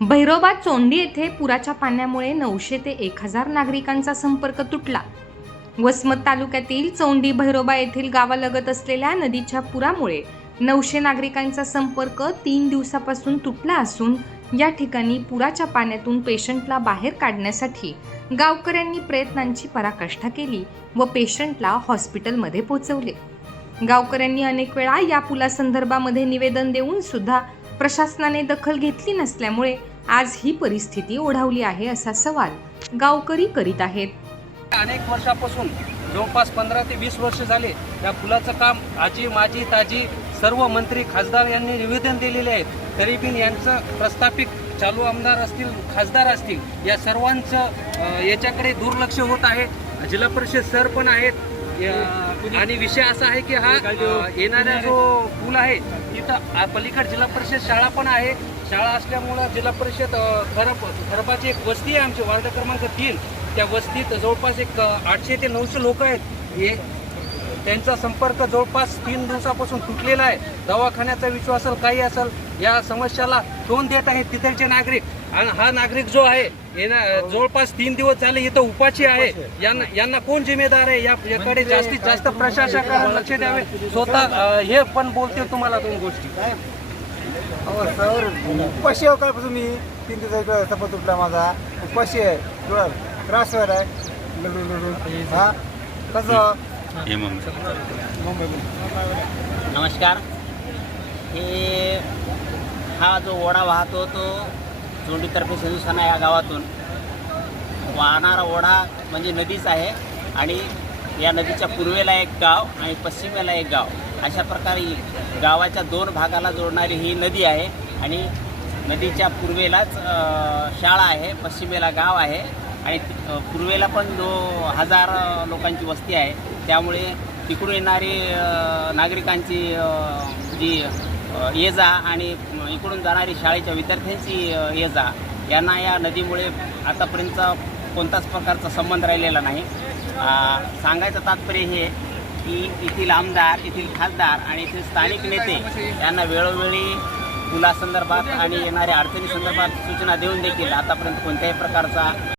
भैरोबा चोंडी येथे पुराच्या पाण्यामुळे 900 ते 1000 नागरिकांचा संपर्क तुटला। वसमत तालुक्यातील चोंडी भैरोबा येथील गावालगत असलेल्या नदीच्या पुरामुळे 900 नागरिकांचा संपर्क 3 दिवसापासून तुटला असून या ठिकाणी पुराच्या पाण्यातून पेशंटला बाहेर काढण्यासाठी गावकऱ्यांनी प्रयत्नांची पराकाष्ठा केली व पेशंटला हॉस्पिटलमध्ये पोहोचवले। गावकऱ्यांनी अनेक वेळा या पुलासंदर्भामध्ये निवेदन देऊन सुद्धा प्रशासनाने दखल घेतली नसल्यामुळे आज ही परिस्थिती ओढावली आहे असा सवाल गावकरी करीत आहेत। अनेक वर्षापासून जवळपास 15 ते 20 वर्ष झाले या पुलाचं काम आजी माजी ताजी सर्व मंत्री खासदार यांनी निवेदन दिलेले आहेत। तरी पण यांचं प्रस्थापित चालू आमदार असतील खासदार असतील या सर्वांचं याच्याकडे दुर्लक्ष होत आहे। जिल्हा परिषद सर पण आहेत आणि विषय असा आहे की हा येणारा जो पूल आहे तिथं पलीकड जिल्हा परिषद शाळा पण आहे। शाळा असल्यामुळं जिल्हा परिषद खरबाची एक वस्ती आहे आमची वार्ड क्रमांक 3 त्या वस्तीत जवळपास एक 800 ते 900 लोक आहेत। त्यांचा संपर्क जवळपास 3 दिवसापासून तुटलेला आहे। दवाखान्याचा विषय असेल काही असेल या समस्याला तोंड देत आहेत तिथलचे नागरिक आणि हा नागरिक जो आहे जवळपास 3 दिवस झाले इथं उपाशी आहे। यांना कोण जिम्मेदार आहे याकडे जास्तीत जास्त प्रशासनाने लक्ष द्यावे। स्वतः हे पण बोलतील तुम्हाला 2 गोष्टी सर उपाशी आहे कालपासून मी 3 दिवसाचा सफर तुटला माझा उपाशी आहे थोडा त्रास व्हायला आहे हा कसं नमस्कार। हा जो ओढा वाहतो तो चोंडीतर्फे सिंधुस्थाना या गावातून वाहणारा ओढा म्हणजे नदीच आहे आणि या नदीच्या पूर्वेला एक गाव आणि पश्चिमेला एक गाव अशा प्रकारे गावाच्या 2 भागाला जोडणारी ही नदी आहे आणि नदीच्या पूर्वेलाच शाळा आहे, पश्चिमेला गाव आहे आणि पूर्वेला पण 1000 लोकांची वस्ती आहे। त्यामुळे तिकडून येणारी नागरिकांची जी ये जा आणि इकडून जाणारी शाळेच्या विद्यार्थ्यांची ये जा यांना या नदीमुळे आतापर्यंत कोणताच प्रकारचा संबंध राहिलेला नाही। सांगायचं तात्पर्य हे की येथील आमदार येथील खासदार आणि येथील स्थानिक नेते यांना वेळोवेळी पुलासंदर्भात आणि येणाऱ्या अडचणीसंदर्भात सूचना देऊन देखील आतापर्यंत कोणत्याही प्रकारचा